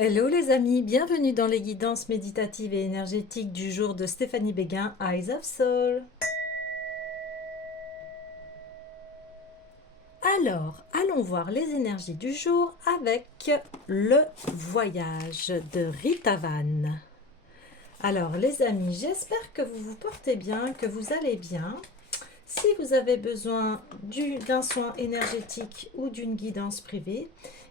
Hello les amis, bienvenue dans les guidances méditatives et énergétiques du jour de Stéphanie Béguin, Eyes of Soul. Alors, allons voir les énergies du jour avec le voyage de Rita Van. Alors les amis, j'espère que vous vous portez bien, que vous allez bien. Si vous avez besoin d'un soin énergétique ou d'une guidance privée,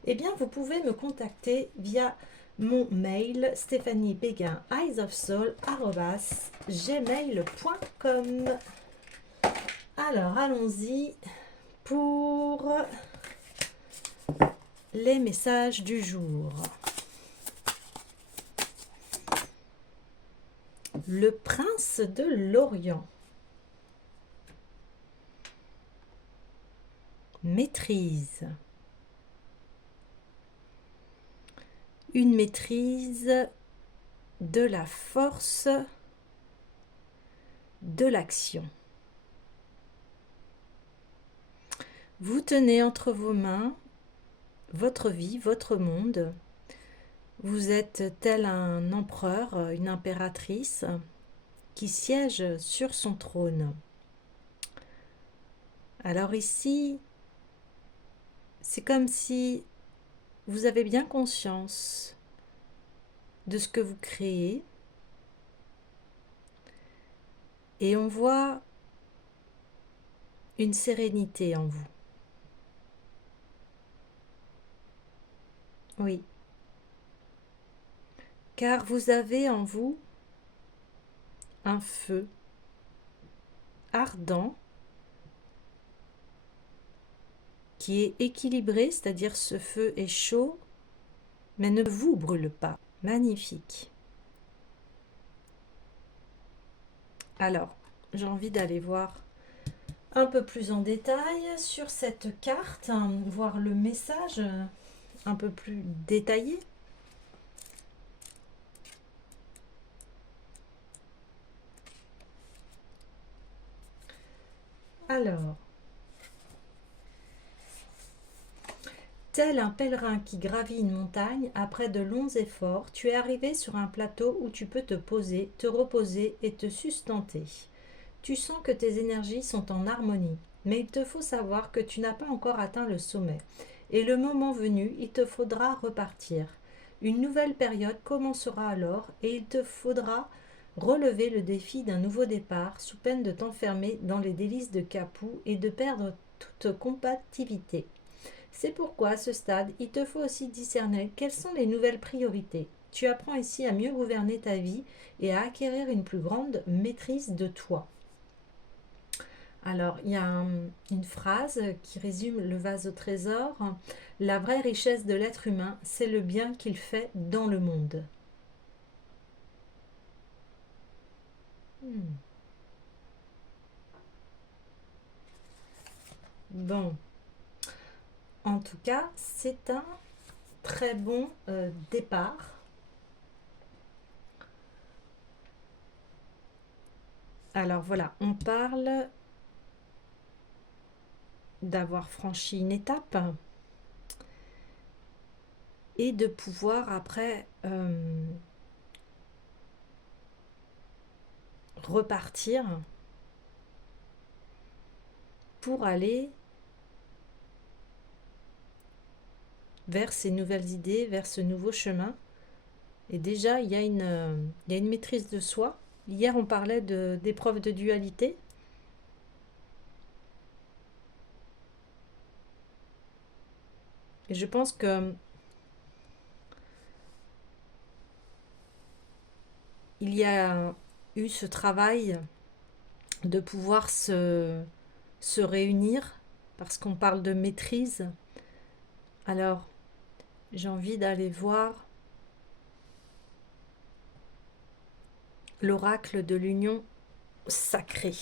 eh bien vous pouvez me contacter via mon mail stephaniebéguin@gmail.com. Alors allons-y pour les messages du jour. Le prince de l'Orient. Maîtrise. Une maîtrise de la force de l'action. Vous tenez entre vos mains votre vie, votre monde. Vous êtes tel un empereur, une impératrice qui siège sur son trône. Alors ici, c'est comme si vous avez bien conscience de ce que vous créez et on voit une sérénité en vous. Oui, car vous avez en vous un feu ardent qui est équilibré, c'est-à-dire ce feu est chaud, mais ne vous brûle pas. Magnifique. Alors, j'ai envie d'aller voir un peu plus en détail sur cette carte, voir le message un peu plus détaillé. Alors, tel un pèlerin qui gravit une montagne, après de longs efforts, tu es arrivé sur un plateau où tu peux te poser, te reposer et te sustenter. Tu sens que tes énergies sont en harmonie, mais il te faut savoir que tu n'as pas encore atteint le sommet. Et le moment venu, il te faudra repartir. Une nouvelle période commencera alors et il te faudra relever le défi d'un nouveau départ sous peine de t'enfermer dans les délices de Capou et de perdre toute compatibilité. C'est pourquoi à ce stade, il te faut aussi discerner quelles sont les nouvelles priorités. Tu apprends ici à mieux gouverner ta vie et à acquérir une plus grande maîtrise de toi. Alors, il y a une phrase qui résume le vase au trésor. La vraie richesse de l'être humain, c'est le bien qu'il fait dans le monde. Bon, en tout cas, c'est un très bon départ. Alors voilà, on parle d'avoir franchi une étape et de pouvoir après repartir pour aller vers ces nouvelles idées, vers ce nouveau chemin. Et déjà, il y a une maîtrise de soi. Hier, on parlait d'épreuves de dualité. Et je pense que il y a eu ce travail de pouvoir se réunir parce qu'on parle de maîtrise. Alors, j'ai envie d'aller voir l'oracle de l'union sacrée.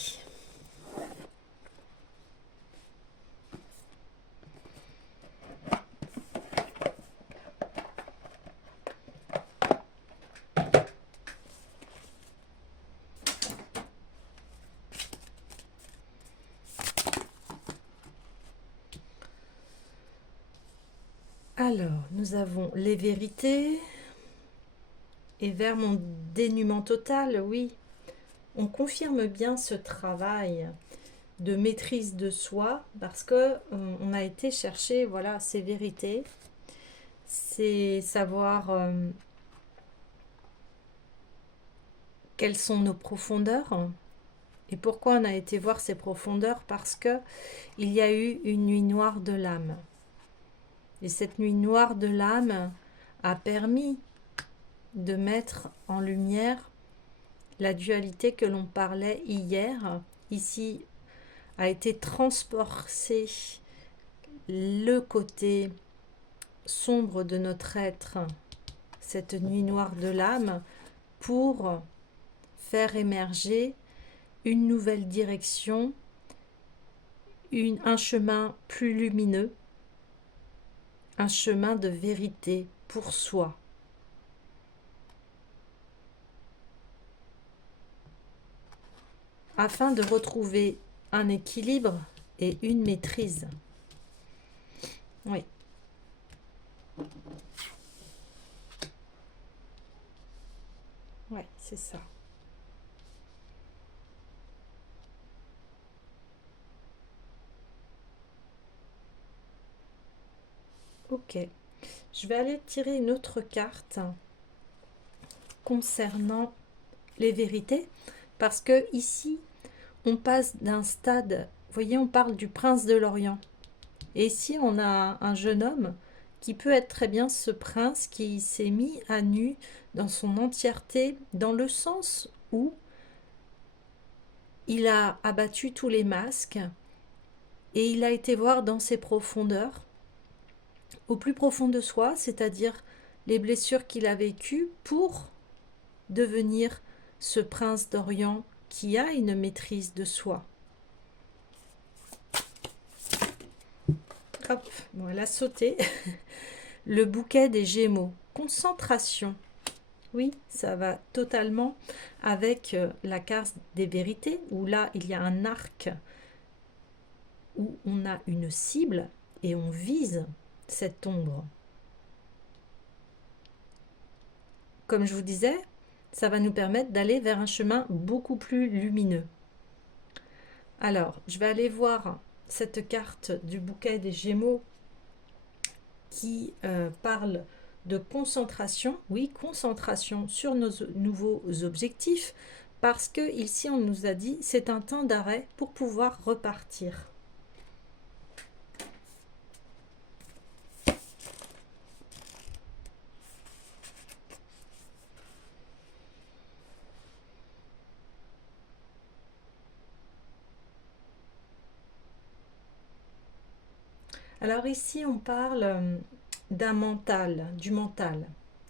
Alors, nous avons les vérités, et vers mon dénuement total, oui. On confirme bien ce travail de maîtrise de soi parce que on a été chercher voilà ces vérités, c'est savoir quelles sont nos profondeurs. Et pourquoi on a été voir ces profondeurs? Parce que il y a eu une nuit noire de l'âme. Et cette nuit noire de l'âme a permis de mettre en lumière la dualité que l'on parlait hier. Ici a été transpercé le côté sombre de notre être, cette nuit noire de l'âme, pour faire émerger une nouvelle direction, un chemin plus lumineux, un chemin de vérité pour soi. Afin de retrouver un équilibre et une maîtrise. Oui. Ouais, c'est ça. Ok. Je vais aller tirer une autre carte concernant les vérités, parce que ici, on passe d'un stade, vous voyez, on parle du prince de l'Orient. Et ici, on a un jeune homme qui peut être très bien ce prince qui s'est mis à nu dans son entièreté, dans le sens où il a abattu tous les masques et il a été voir dans ses profondeurs, au plus profond de soi, c'est-à-dire les blessures qu'il a vécues pour devenir ce prince d'Orient qui a une maîtrise de soi. Hop, bon, elle a sauté. Le bouquet des Gémeaux. Concentration. Oui, ça va totalement avec la carte des vérités, où là, il y a un arc où on a une cible et on vise cette ombre. Comme je vous disais, ça va nous permettre d'aller vers un chemin beaucoup plus lumineux. Alors, je vais aller voir cette carte du bouquet des Gémeaux qui parle de concentration. Oui, concentration sur nos nouveaux objectifs, parce que ici on nous a dit c'est un temps d'arrêt pour pouvoir repartir. Alors ici on parle d'un mental, du mental,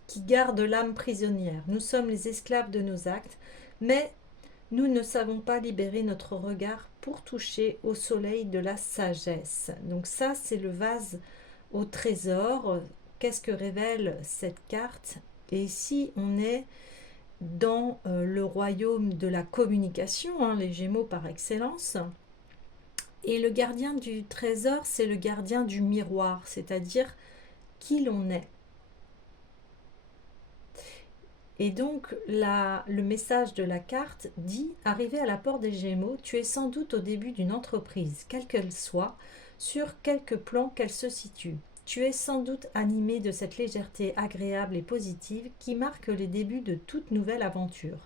qui garde l'âme prisonnière. Nous sommes les esclaves de nos actes, mais nous ne savons pas libérer notre regard pour toucher au soleil de la sagesse. Donc ça, c'est le vase au trésor. Qu'est-ce que révèle cette carte? Et ici, on est dans le royaume de la communication, hein, les Gémeaux par excellence. Et le gardien du trésor, c'est le gardien du miroir, c'est-à-dire qui l'on est. Et donc, le message de la carte dit « Arrivé à la porte des Gémeaux, tu es sans doute au début d'une entreprise, quelle qu'elle soit, sur quelque plan qu'elle se situe. Tu es sans doute animé de cette légèreté agréable et positive qui marque les débuts de toute nouvelle aventure.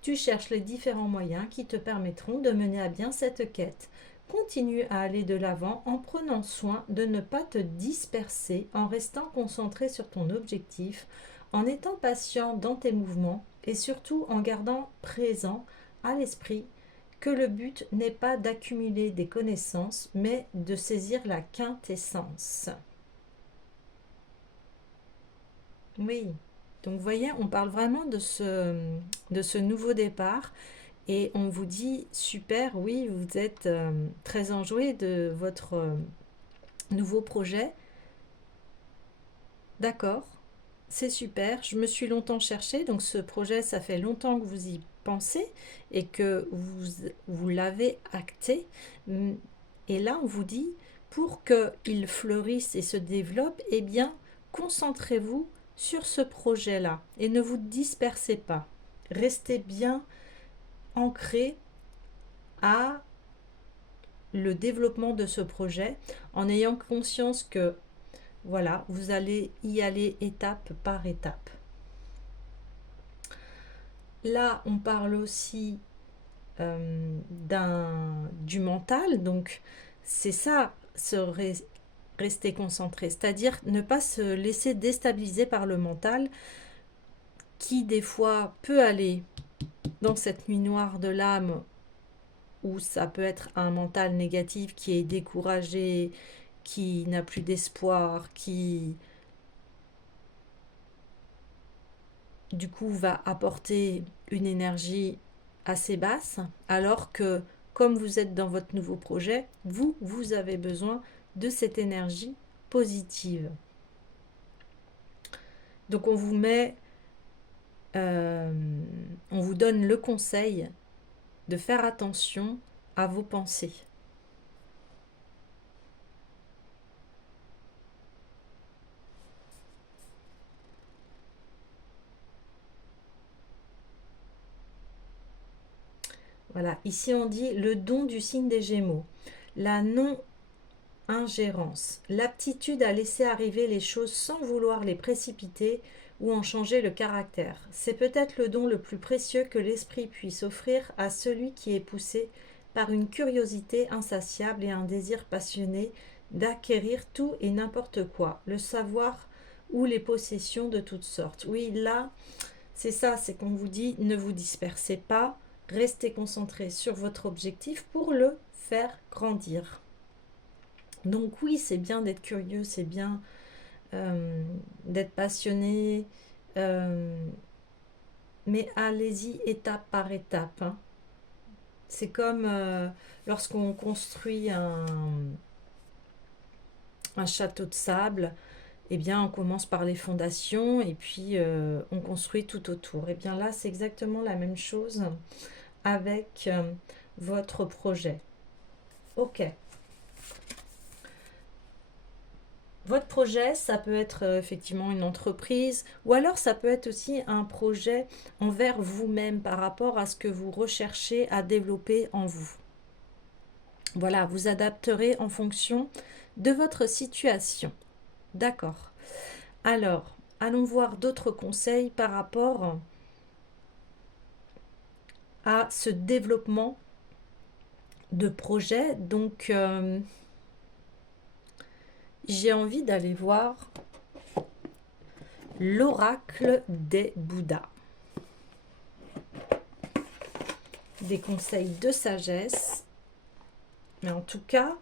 Tu cherches les différents moyens qui te permettront de mener à bien cette quête. Continue à aller de l'avant en prenant soin de ne pas te disperser, en restant concentré sur ton objectif, en étant patient dans tes mouvements et surtout en gardant présent à l'esprit que le but n'est pas d'accumuler des connaissances, mais de saisir la quintessence. » Oui, donc vous voyez, on parle vraiment de ce nouveau départ et on vous dit, super, oui, vous êtes très enjoué de votre nouveau projet. D'accord. C'est super, je me suis longtemps cherché, donc ce projet, ça fait longtemps que vous y pensez et que vous l'avez acté. Et là, on vous dit, pour qu'il fleurisse et se développe, eh bien, concentrez-vous sur ce projet-là et ne vous dispersez pas. Restez bien ancré à le développement de ce projet en ayant conscience que voilà, vous allez y aller étape par étape. Là, on parle aussi du mental, donc c'est ça, rester concentré, c'est-à-dire ne pas se laisser déstabiliser par le mental qui des fois peut aller dans cette nuit noire de l'âme où ça peut être un mental négatif qui est découragé, qui n'a plus d'espoir, qui du coup va apporter une énergie assez basse, alors que comme vous êtes dans votre nouveau projet, vous avez besoin de cette énergie positive. Donc on vous met, on vous donne le conseil de faire attention à vos pensées. Voilà, ici on dit le don du signe des Gémeaux, la non-ingérence, l'aptitude à laisser arriver les choses sans vouloir les précipiter ou en changer le caractère. C'est peut-être le don le plus précieux que l'esprit puisse offrir à celui qui est poussé par une curiosité insatiable et un désir passionné d'acquérir tout et n'importe quoi, le savoir ou les possessions de toutes sortes. Oui, là, c'est ça, c'est qu'on vous dit ne vous dispersez pas, restez concentré sur votre objectif pour le faire grandir. Donc oui, c'est bien d'être curieux, c'est bien d'être passionné, mais allez-y étape par étape. Hein. C'est comme lorsqu'on construit un château de sable, eh bien on commence par les fondations et puis on construit tout autour. Et bien là, c'est exactement la même chose avec votre projet. Ok. Votre projet, ça peut être effectivement une entreprise ou alors ça peut être aussi un projet envers vous-même par rapport à ce que vous recherchez à développer en vous. Voilà, vous adapterez en fonction de votre situation. D'accord. Alors, allons voir d'autres conseils par rapport à ce développement de projet. Donc, j'ai envie d'aller voir l'oracle des Bouddhas. Des conseils de sagesse. Mais en tout cas,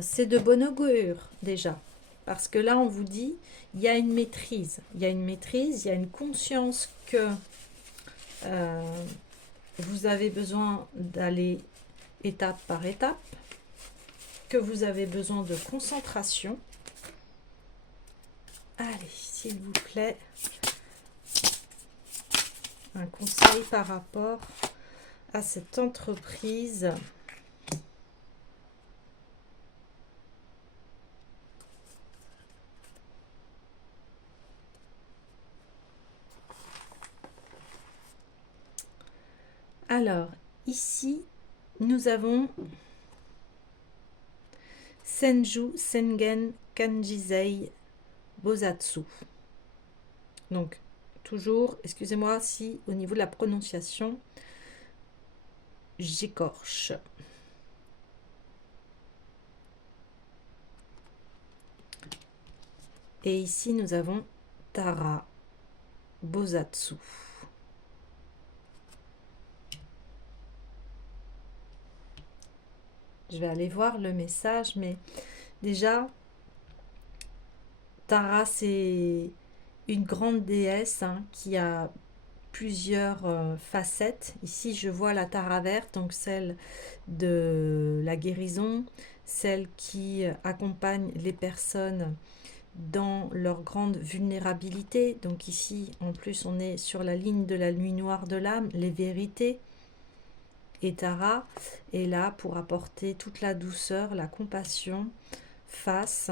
c'est de bon augure déjà. Parce que là, on vous dit, il y a une maîtrise. Il y a une maîtrise, il y a une conscience que vous avez besoin d'aller étape par étape, que vous avez besoin de concentration. Allez, s'il vous plaît, un conseil par rapport à cette entreprise. Alors, ici, nous avons Senju Sengen Kanjisei Bosatsu. Donc, toujours, excusez-moi si au niveau de la prononciation, j'écorche. Et ici, nous avons Tara Bosatsu. Je vais aller voir le message, mais déjà, Tara, c'est une grande déesse qui a plusieurs facettes. Ici, je vois la Tara verte, donc celle de la guérison, celle qui accompagne les personnes dans leur grande vulnérabilité. Donc ici, en plus, on est sur la ligne de la nuit noire de l'âme, les vérités. Et Tara est là pour apporter toute la douceur, la compassion face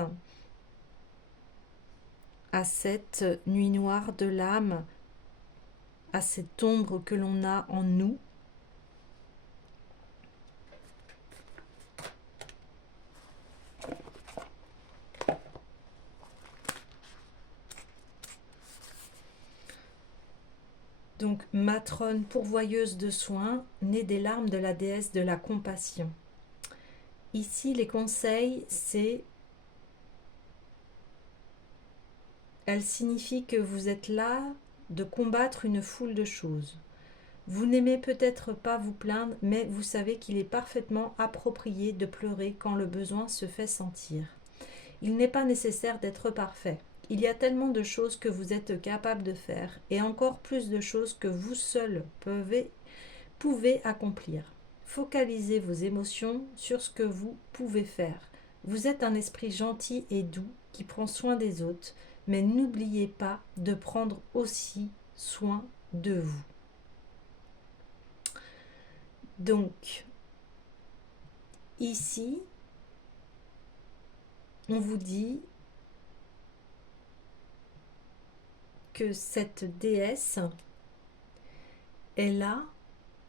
à cette nuit noire de l'âme, à cette ombre que l'on a en nous. Donc, matrone pourvoyeuse de soins, née des larmes de la déesse de la compassion. Ici, les conseils, elle signifie que vous êtes là de combattre une foule de choses. Vous n'aimez peut-être pas vous plaindre, mais vous savez qu'il est parfaitement approprié de pleurer quand le besoin se fait sentir. Il n'est pas nécessaire d'être parfait. Il y a tellement de choses que vous êtes capable de faire, et encore plus de choses que vous seul pouvez accomplir. Focalisez vos émotions sur ce que vous pouvez faire. Vous êtes un esprit gentil et doux qui prend soin des autres, mais n'oubliez pas de prendre aussi soin de vous. Donc, ici, on vous dit que cette déesse est là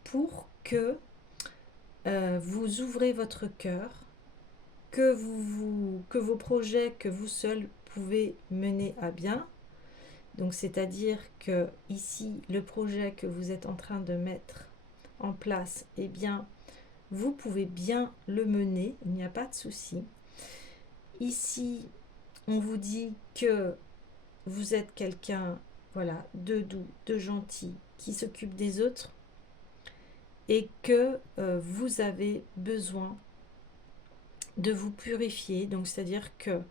pour que vous ouvrez votre cœur, que vos projets que vous seul pouvez mener à bien. Donc, c'est-à-dire que ici, le projet que vous êtes en train de mettre en place, eh bien, vous pouvez bien le mener, il n'y a pas de souci. Ici, on vous dit que vous êtes quelqu'un, voilà, de doux, de gentil, qui s'occupe des autres, et que vous avez besoin de vous purifier. Donc, c'est-à-dire que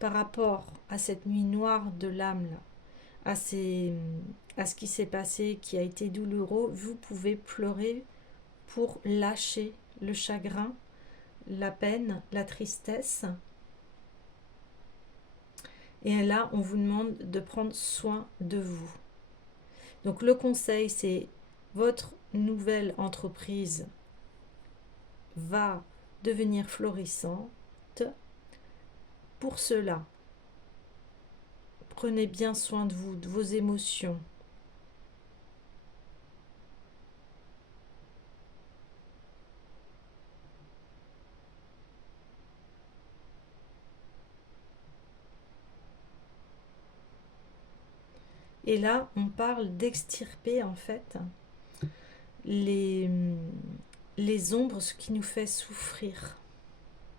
par rapport à cette nuit noire de l'âme, là, à ce qui s'est passé, qui a été douloureux, vous pouvez pleurer pour lâcher le chagrin, la peine, la tristesse. Et là, on vous demande de prendre soin de vous. Donc le conseil, c'est votre nouvelle entreprise va devenir florissante. Pour cela, prenez bien soin de vous, de vos émotions. Et là, on parle d'extirper en fait les ombres, ce qui nous fait souffrir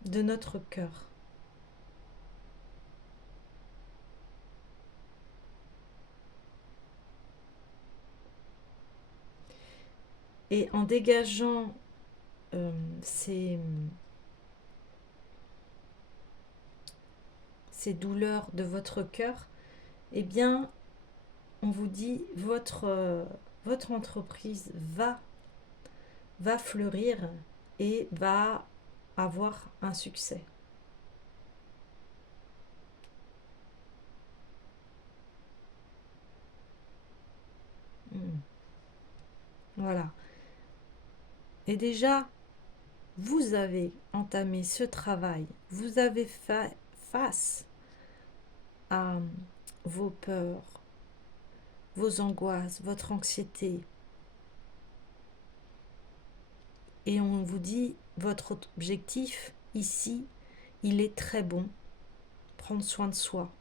de notre cœur. Et en dégageant ces douleurs de votre cœur, eh bien, on vous dit votre entreprise va fleurir et va avoir un succès. Voilà. Et déjà, vous avez entamé ce travail, vous avez fait face à vos peurs, vos angoisses, votre anxiété. Et on vous dit, votre objectif ici, il est très bon. Prendre soin de soi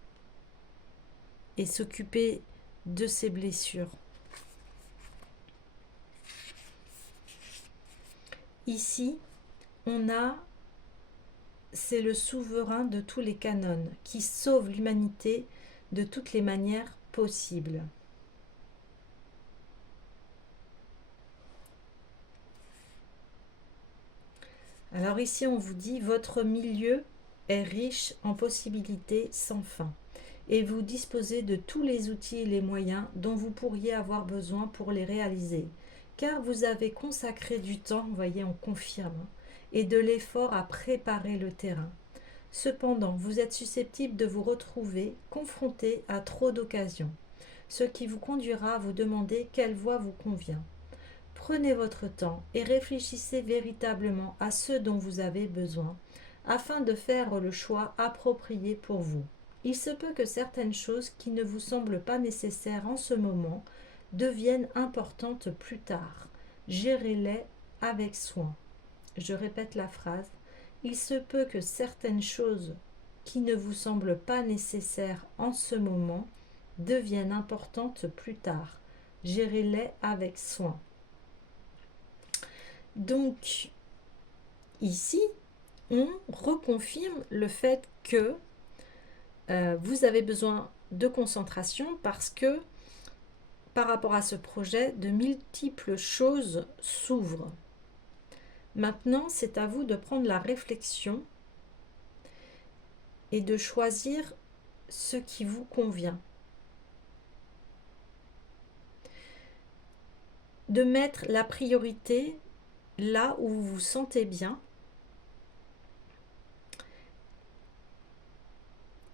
et s'occuper de ses blessures. Ici, c'est le souverain de tous les canons qui sauve l'humanité de toutes les manières possibles. Alors ici, on vous dit, votre milieu est riche en possibilités sans fin et vous disposez de tous les outils et les moyens dont vous pourriez avoir besoin pour les réaliser, car vous avez consacré du temps, vous voyez, on confirme, et de l'effort à préparer le terrain. Cependant, vous êtes susceptible de vous retrouver confronté à trop d'occasions, ce qui vous conduira à vous demander quelle voie vous convient. Prenez votre temps et réfléchissez véritablement à ce dont vous avez besoin, afin de faire le choix approprié pour vous. Il se peut que certaines choses qui ne vous semblent pas nécessaires en ce moment deviennent importantes plus tard. Gérez-les avec soin. Je répète la phrase. Il se peut que certaines choses qui ne vous semblent pas nécessaires en ce moment deviennent importantes plus tard. Gérez-les avec soin. Donc, ici, on reconfirme le fait que vous avez besoin de concentration parce que par rapport à ce projet, de multiples choses s'ouvrent. Maintenant, c'est à vous de prendre la réflexion et de choisir ce qui vous convient. De mettre la priorité là où vous vous sentez bien.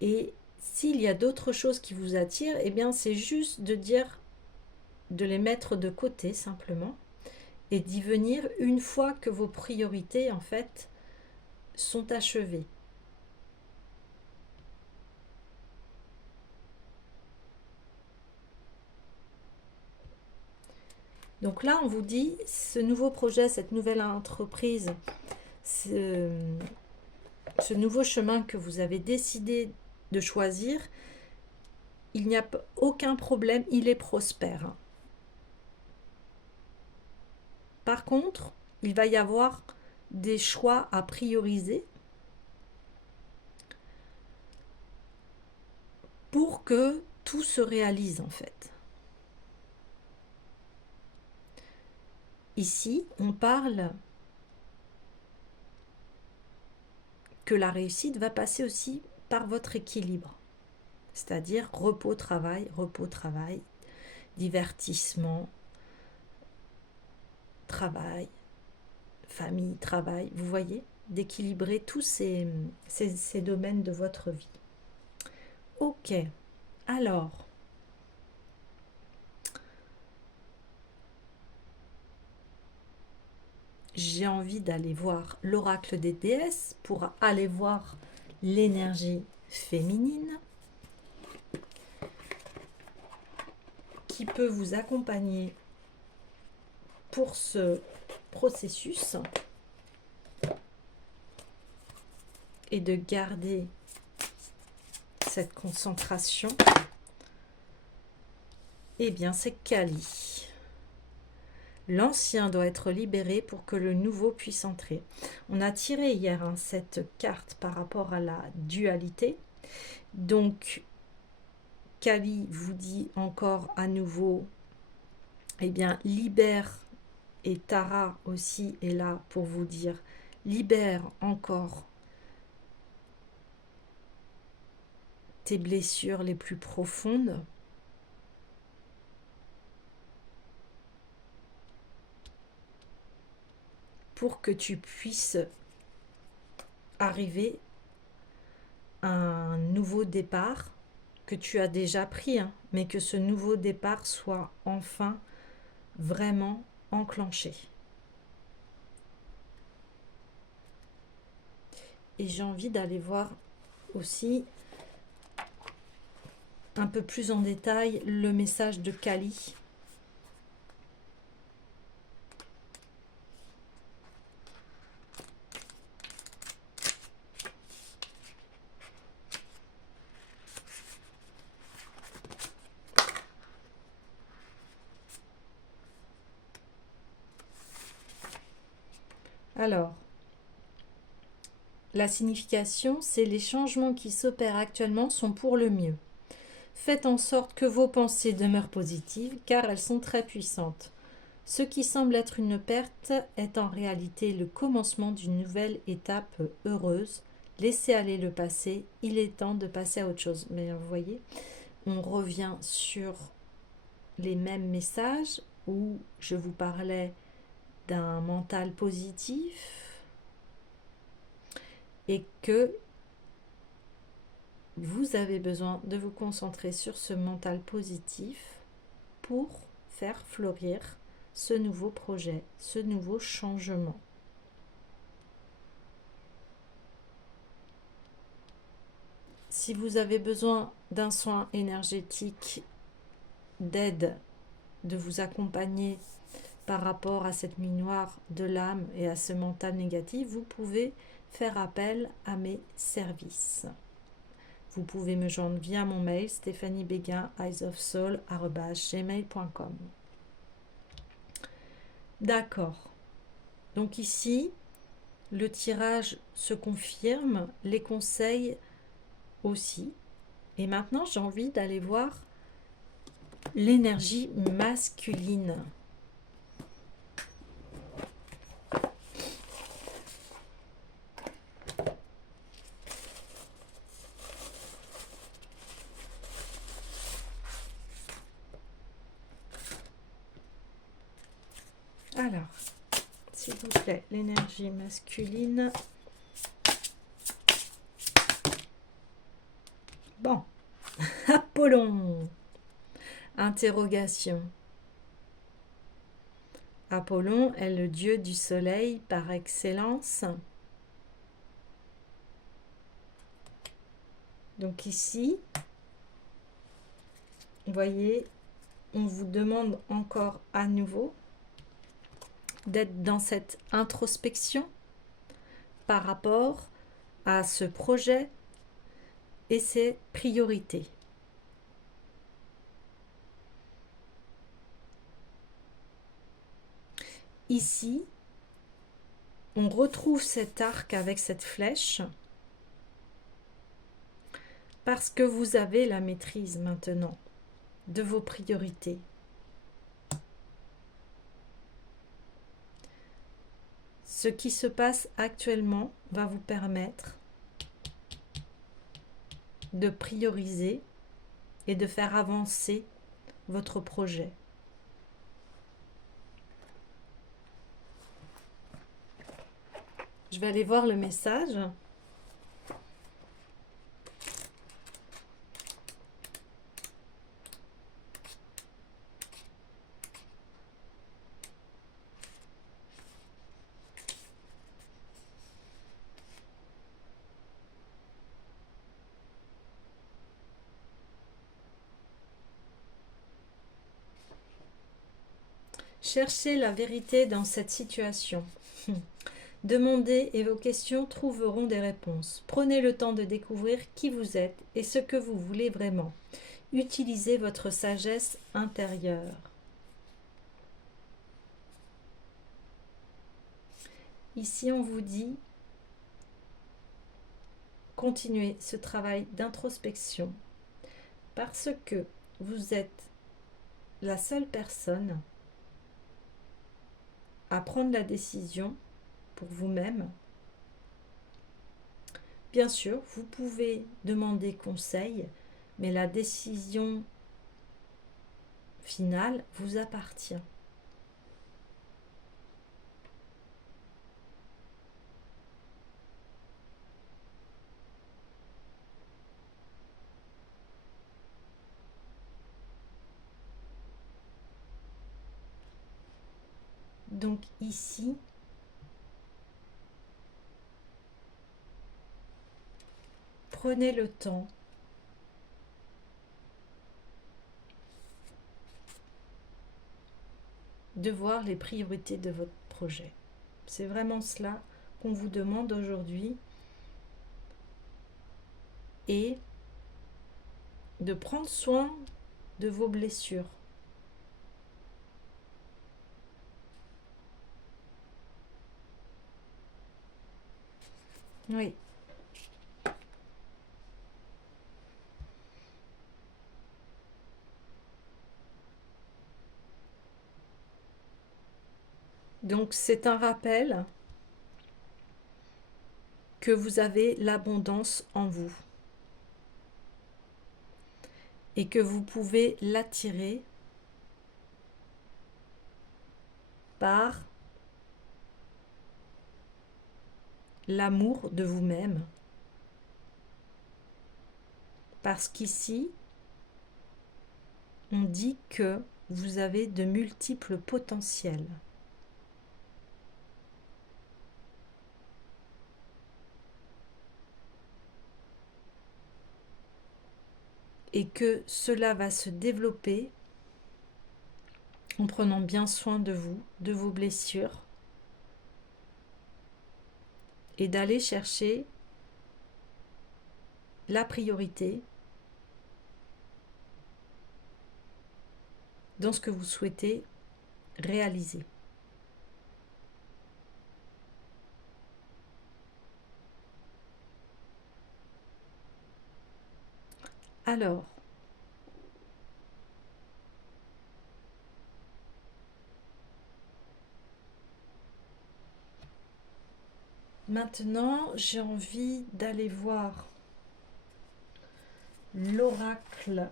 Et s'il y a d'autres choses qui vous attirent, eh bien c'est juste de dire, de les mettre de côté simplement et d'y venir une fois que vos priorités en fait sont achevées. Donc là, on vous dit, ce nouveau projet, cette nouvelle entreprise, ce nouveau chemin que vous avez décidé de choisir, il n'y a aucun problème, il est prospère. Par contre, il va y avoir des choix à prioriser pour que tout se réalise en fait. Ici, on parle que la réussite va passer aussi par votre équilibre, c'est-à-dire repos-travail, divertissement, travail, famille, travail, vous voyez, d'équilibrer tous ces domaines de votre vie. Ok, alors, j'ai envie d'aller voir l'oracle des déesses pour aller voir l'énergie féminine qui peut vous accompagner pour ce processus et de garder cette concentration. Eh bien, c'est Kali. L'ancien doit être libéré pour que le nouveau puisse entrer. On a tiré hier cette carte par rapport à la dualité. Donc, Kali vous dit encore à nouveau, eh bien, libère, et Tara aussi est là pour vous dire, libère encore tes blessures les plus profondes. Pour que tu puisses arriver à un nouveau départ que tu as déjà pris, mais que ce nouveau départ soit enfin vraiment enclenché. Et j'ai envie d'aller voir aussi un peu plus en détail le message de Kali. Alors, la signification, c'est les changements qui s'opèrent actuellement sont pour le mieux. Faites en sorte que vos pensées demeurent positives, car elles sont très puissantes. Ce qui semble être une perte est en réalité le commencement d'une nouvelle étape heureuse. Laissez aller le passé, il est temps de passer à autre chose. Mais vous voyez, on revient sur les mêmes messages où je vous parlais d'un mental positif et que vous avez besoin de vous concentrer sur ce mental positif pour faire fleurir ce nouveau projet, ce nouveau changement. Si vous avez besoin d'un soin énergétique, d'aide, de vous accompagner par rapport à cette nuit noire de l'âme et à ce mental négatif, vous pouvez faire appel à mes services. Vous pouvez me joindre via mon mail stéphaniebeguin@eyesofsoul@gmail.com. D'accord. Donc ici, le tirage se confirme, les conseils aussi. Et maintenant, j'ai envie d'aller voir l'énergie masculine. Alors, s'il vous plaît, l'énergie masculine. Bon, Apollon. Interrogation. Apollon est le dieu du soleil par excellence. Donc ici, vous voyez, on vous demande encore à nouveau d'être dans cette introspection par rapport à ce projet et ses priorités. Ici, on retrouve cet arc avec cette flèche parce que vous avez la maîtrise maintenant de vos priorités. Ce qui se passe actuellement va vous permettre de prioriser et de faire avancer votre projet. Je vais aller voir le message. Cherchez la vérité dans cette situation. Demandez et vos questions trouveront des réponses. Prenez le temps de découvrir qui vous êtes et ce que vous voulez vraiment. Utilisez votre sagesse intérieure. Ici, on vous dit, continuez ce travail d'introspection parce que vous êtes la seule personne à prendre la décision pour vous-même. Bien sûr, vous pouvez demander conseil, mais la décision finale vous appartient. Donc ici, prenez le temps de voir les priorités de votre projet. C'est vraiment cela qu'on vous demande aujourd'hui et de prendre soin de vos blessures. Oui. Donc c'est un rappel que vous avez l'abondance en vous et que vous pouvez l'attirer par l'amour de vous-même. Parce qu'ici, on dit que vous avez de multiples potentiels. et que cela va se développer en prenant bien soin de vous, de vos blessures, et d'aller chercher la priorité dans ce que vous souhaitez réaliser. Alors, maintenant, j'ai envie d'aller voir l'oracle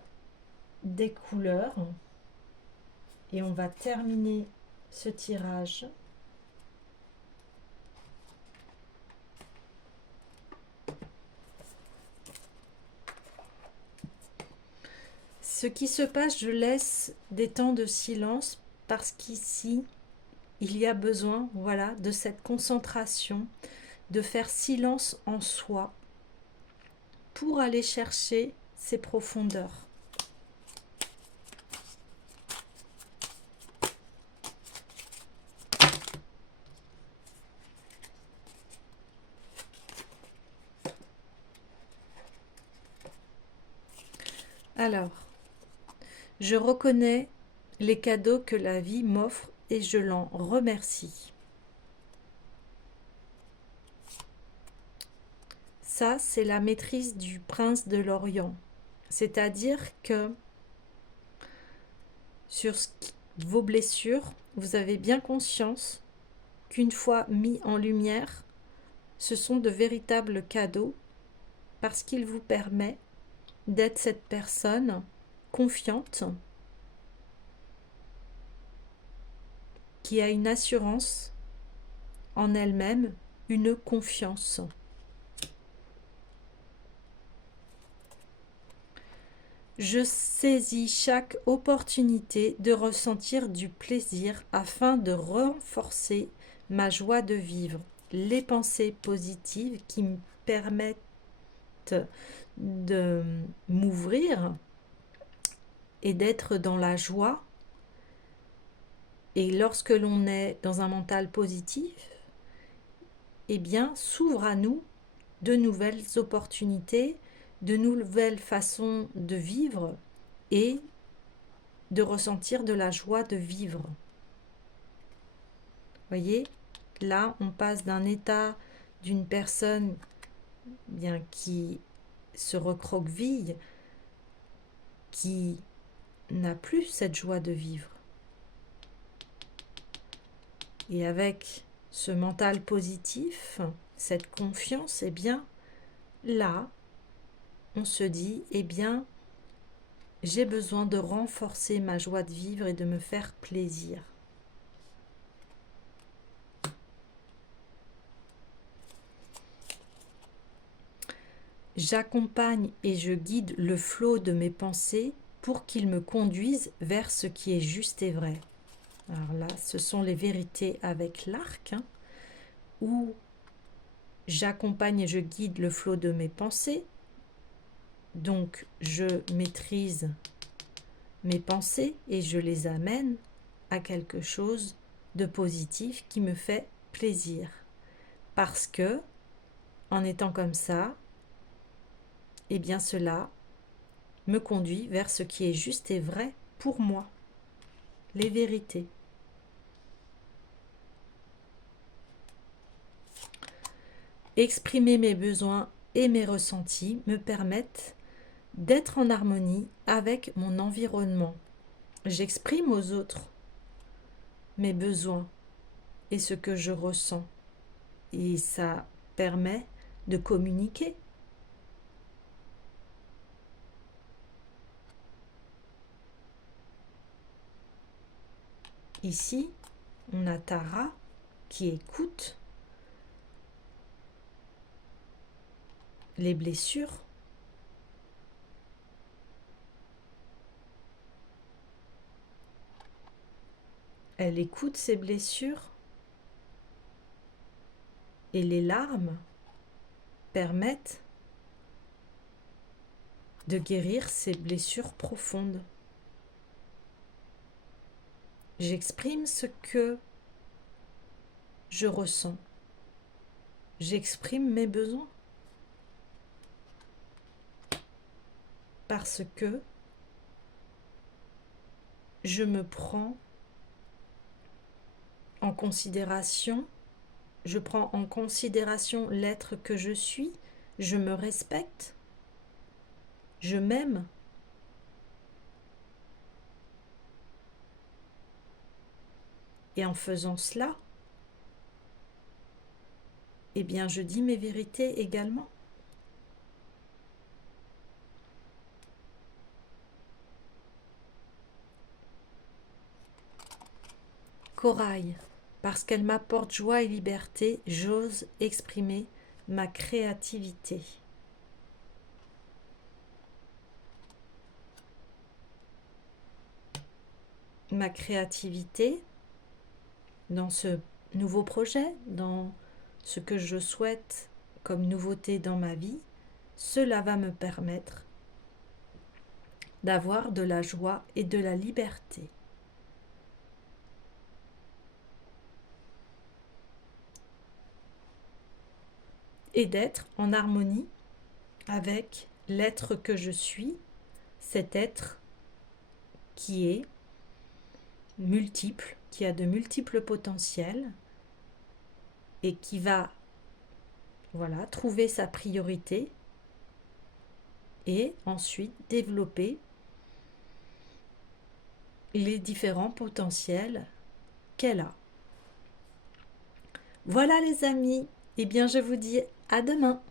des couleurs et on va terminer ce tirage. Ce qui se passe, je laisse des temps de silence parce qu'ici, il y a besoin, voilà, de cette concentration, de faire silence en soi pour aller chercher ces profondeurs. Alors, je reconnais les cadeaux que la vie m'offre et je l'en remercie. Ça, c'est la maîtrise du prince de l'Orient. C'est-à-dire que sur vos blessures, vous avez bien conscience qu'une fois mis en lumière, ce sont de véritables cadeaux parce qu'ils vous permettent d'être cette personne confiante qui a une assurance en elle-même, une confiance. Je saisis chaque opportunité de ressentir du plaisir afin de renforcer ma joie de vivre. Les pensées positives qui me permettent de m'ouvrir et d'être dans la joie. Et lorsque l'on est dans un mental positif, eh bien, s'ouvrent à nous de nouvelles opportunités, de nouvelles façons de vivre et de ressentir de la joie de vivre. Voyez, là, on passe d'un état d'une personne bien qui se recroqueville, qui n'a plus cette joie de vivre. Et avec ce mental positif, cette confiance, eh bien, là, on se dit, eh bien, j'ai besoin de renforcer ma joie de vivre et de me faire plaisir. J'accompagne et je guide le flot de mes pensées pour qu'il me conduise vers ce qui est juste et vrai. Alors là, ce sont les vérités avec l'arc, où j'accompagne et je guide le flot de mes pensées. Donc, je maîtrise mes pensées et je les amène à quelque chose de positif qui me fait plaisir. Parce que, en étant comme ça, eh bien cela me conduit vers ce qui est juste et vrai pour moi, les vérités. Exprimer mes besoins et mes ressentis me permettent d'être en harmonie avec mon environnement. J'exprime aux autres mes besoins et ce que je ressens. Et ça permet de communiquer. Ici, on a Tara qui écoute les blessures. Elle écoute ses blessures et les larmes permettent de guérir ces blessures profondes. J'exprime ce que je ressens. J'exprime mes besoins. Parce que je me prends en considération, je prends en considération l'être que je suis, je me respecte, je m'aime. Et en faisant cela, eh bien, je dis mes vérités également. Corail, parce qu'elle m'apporte joie et liberté, j'ose exprimer ma créativité. Ma créativité dans ce nouveau projet, dans ce que je souhaite comme nouveauté dans ma vie, cela va me permettre d'avoir de la joie et de la liberté. Et d'être en harmonie avec l'être que je suis, cet être qui est multiple, qui a de multiples potentiels et qui va trouver sa priorité et ensuite développer les différents potentiels qu'elle a. Voilà les amis, eh bien je vous dis à demain.